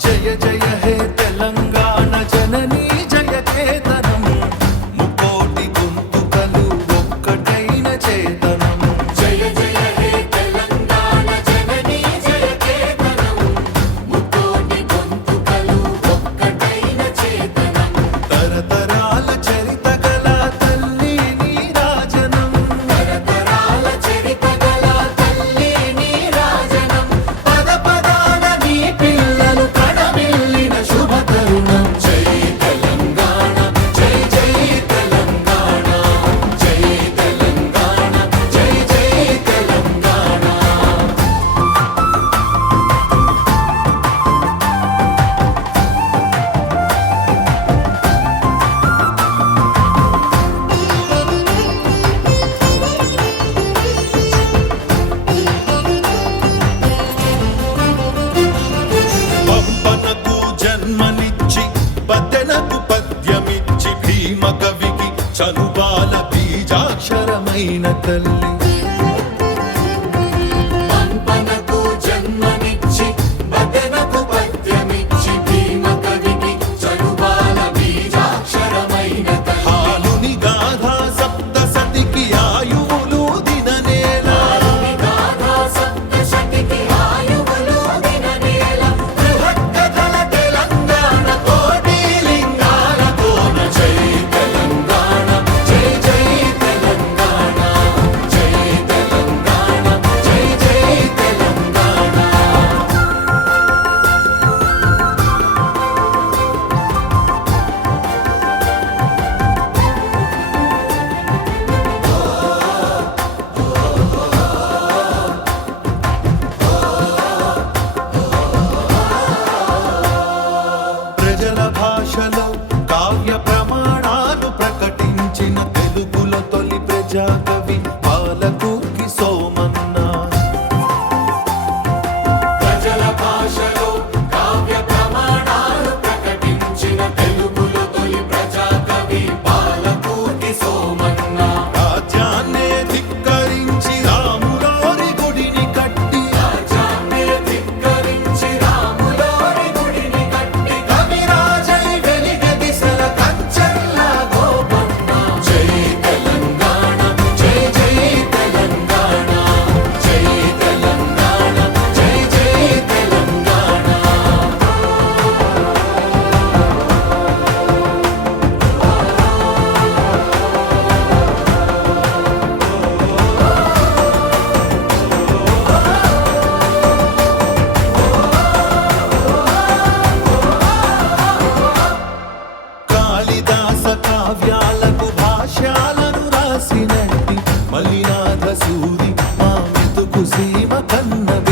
జయ జయ హే తెలంగాణ జనని. చనుబాల బీజాక్షరమైన తల్లి. jagat కావ్యాలకు భాష్యాలను రాసినట్టి మల్లినాథ సూరి మా మెతుకు సీమ కన్నవి